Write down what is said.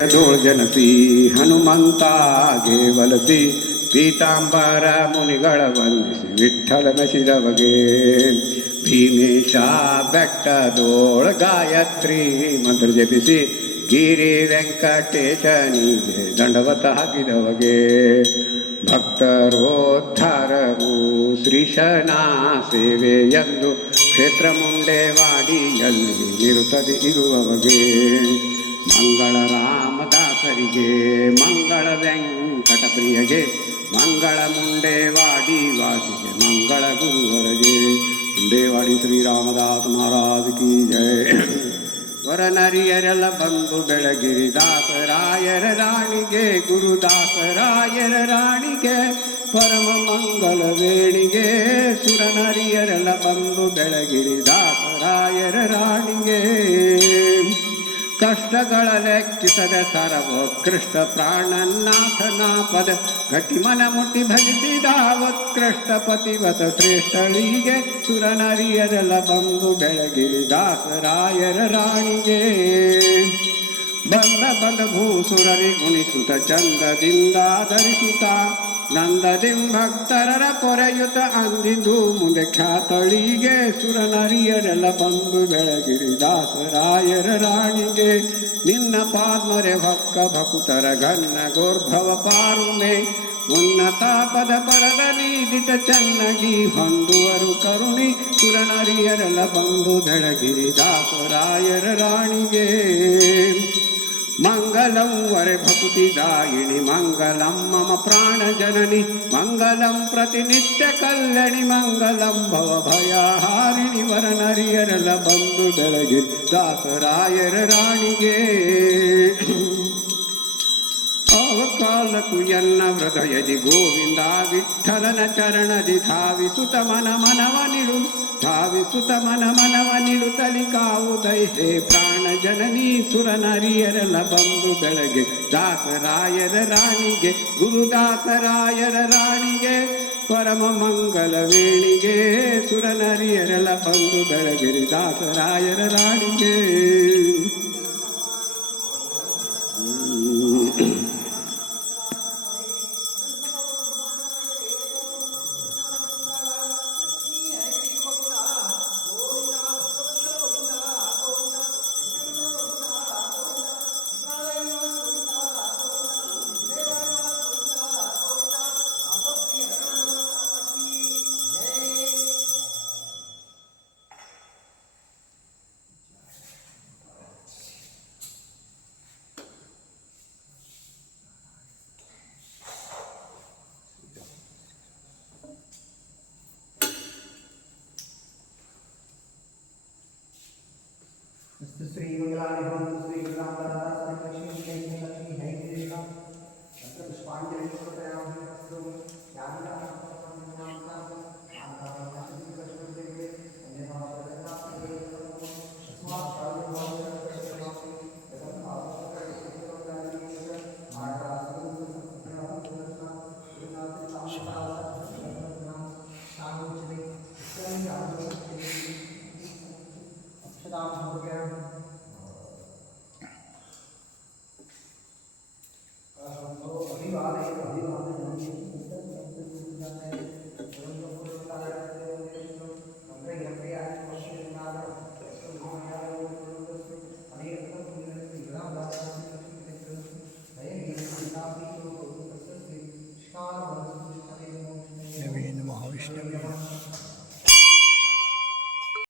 ಜನಸಿ ಹನುಮಂತ ಗೆವಲಸಿ ಪೀತಾಂಬರ ಮುನಿಗಳ ವಂದಿಸಿ ವಿಠಲ ಮೆಸಿದವಗೆ ಭೀಮೇಶ ಬೆಟ್ಟದೋಳ ಗಾಯತ್ರಿ ಮಂತ್ರ ಜಪಿಸಿ ಗಿರಿ ವೆಂಕಟೇಶನಿಗೆ ದಂಡವತ ಹಾಕಿದವಗೆ ಭಕ್ತರೋದ್ಧಾರವು ಶ್ರೀಶನ ಸೇವೆಯಂದು ಕ್ಷೇತ್ರ ಮುಂಡೆವಾಡಿಯಲ್ಲಿ ನಿರುತ್ತದೆ ಇರುವವಗೆ ಮಂಗಳ ರಾಮದಾಸರಿಗೆ ಮಂಗಳ ವೆಂಕಟಪ್ರಿಯಗೆ ಮಂಗಳ ಮುಂಡೆವಾಡಿ ವಾಸಿಗೆ ಮಂಗಳ ಗುರುವರಗೆ ಮುಂಡೆವಾಡಿ ಶ್ರೀರಾಮದಾಸ ಮಹಾರಾಜ್ ಕಿ ಜಯ. ವರನರಿಯರೆಲ್ಲ ಬಂದು ಬೆಳಗಿರಿ ದಾಸರಾಯರ ರಾಣಿಗೆ ಗುರುದಾಸರಾಯರ ರಾಣಿಗೆ ಪರಮ ಮಂಗಲ ವೇಣಿಗೆ ಸುರನರಿಯರೆಲ್ಲ ಬಂದು ಬೆಳಗಿರಿ ದಾಸರಾಯರ ರಾಣಿಗೆ ಕಷ್ಟಗಳ ಲೆಕ್ಕಿಸದ ಸರ್ವೋತ್ಕೃಷ್ಟ ಪ್ರಾಣನಾಥನ ಪದ ಗಟ್ಟಿ ಮನ ಮುಟ್ಟಿ ಭಜಿಸಿದ ಉತ್ಕೃಷ್ಟ ಪತಿವತ ಶ್ರೇಷ್ಠಳಿಗೆ ಸುರನರಿಯರೆಲ್ಲ ಬಂದು ಬೆಳಗಿರಿ ದಾಸರಾಯರ ರಾಣಿಗೆ ಬಂದ ಭೂಸುರರಿ ಗುಣಿಸುತ್ತ ಚಂದದಿಂದ ಧರಿಸುತ್ತ ನಂದದಿಂ ಭಕ್ತರರ ಪೊರೆಯುತ ಅಂದಿದ್ದು ಮುಂದೆ ಖ್ಯಾತಳಿಗೆ ಸುರನರಿಯರೆಲ್ಲ ಬಂದು ಬೆಳಗಿರಿ ದಾಸರಾಯರ ರಾಣಿಗೆ ನಿನ್ನ ಪಾದ್ಮರೆ ಭಕ್ಕ ಭಕುತರ ಘನ್ನ ಗೋರ್ಭವ ಪಾರುಮೆ ಉನ್ನತ ಪದ ಪರದಲ್ಲಿ ದಿಟ ಚೆನ್ನಾಗಿ ಹೊಂದುವರು ಕರುಣಿ ಸುರನರಿಯರೆಲ್ಲ ಬಂದು ಬೆಳಗಿರಿ ದಾಸರಾಯರ ರಾಣಿಗೆ ಮಂಗಲಂ ವರೆ ಭಕುತಿದಾಯಿನಿ ಮಂಗಲಂ ಮಮ ಪ್ರಾಣ ಜನನಿ ಮಂಗಲಂ ಪ್ರತಿನಿತ್ಯ ಕಲ್ಯಾಣಿ ಮಂಗಲಂ ಭವ ಭಯಹಾರಿಣಿ ವರನರಿಯರೆಲ್ಲ ಬಂದು ಬೆಳಗಿ ದಾಸರಾಯರ ರಾಣಿಗೆ ಅವಕಾಲಕ್ಕೂ ಎನ್ನ ಹೃದಯದಿ ಗೋವಿಂದ ವಿಠಲನ ಚರಣದಿ ಧಾವಿಸುತ ಮನವ ನಿಡು ಧಾವಿಸುತ ಮನವ ನಿಡುತ್ತಲಿ ಕಾವುದೈ ಹೇ ಪ್ರಾಣ ಜನನಿ ಸುರನರಿಯರೆಲ್ಲ ಬಂದು ಬೆಳಗ್ಗೆ ದಾಸರಾಯರ ರಾಣಿಗೆ ಗುರುದಾಸರಾಯರ ರಾಣಿಗೆ ಪರಮ ಮಂಗಲ ವೇಣಿಗೆ ಸುರನರಿಯರೆಲ್ಲ ಬಂದು ಬೆಳಗಿರಿ ದಾಸರಾಯರ ರಾಣಿಗೆ. श्री मंगलानि भवन्तु श्री रामदास लक्ष्मी जय लक्ष्मी जय देवा तत्र पुष्पांजलि समर्पयामि अस्तु नवीन महाविष्णु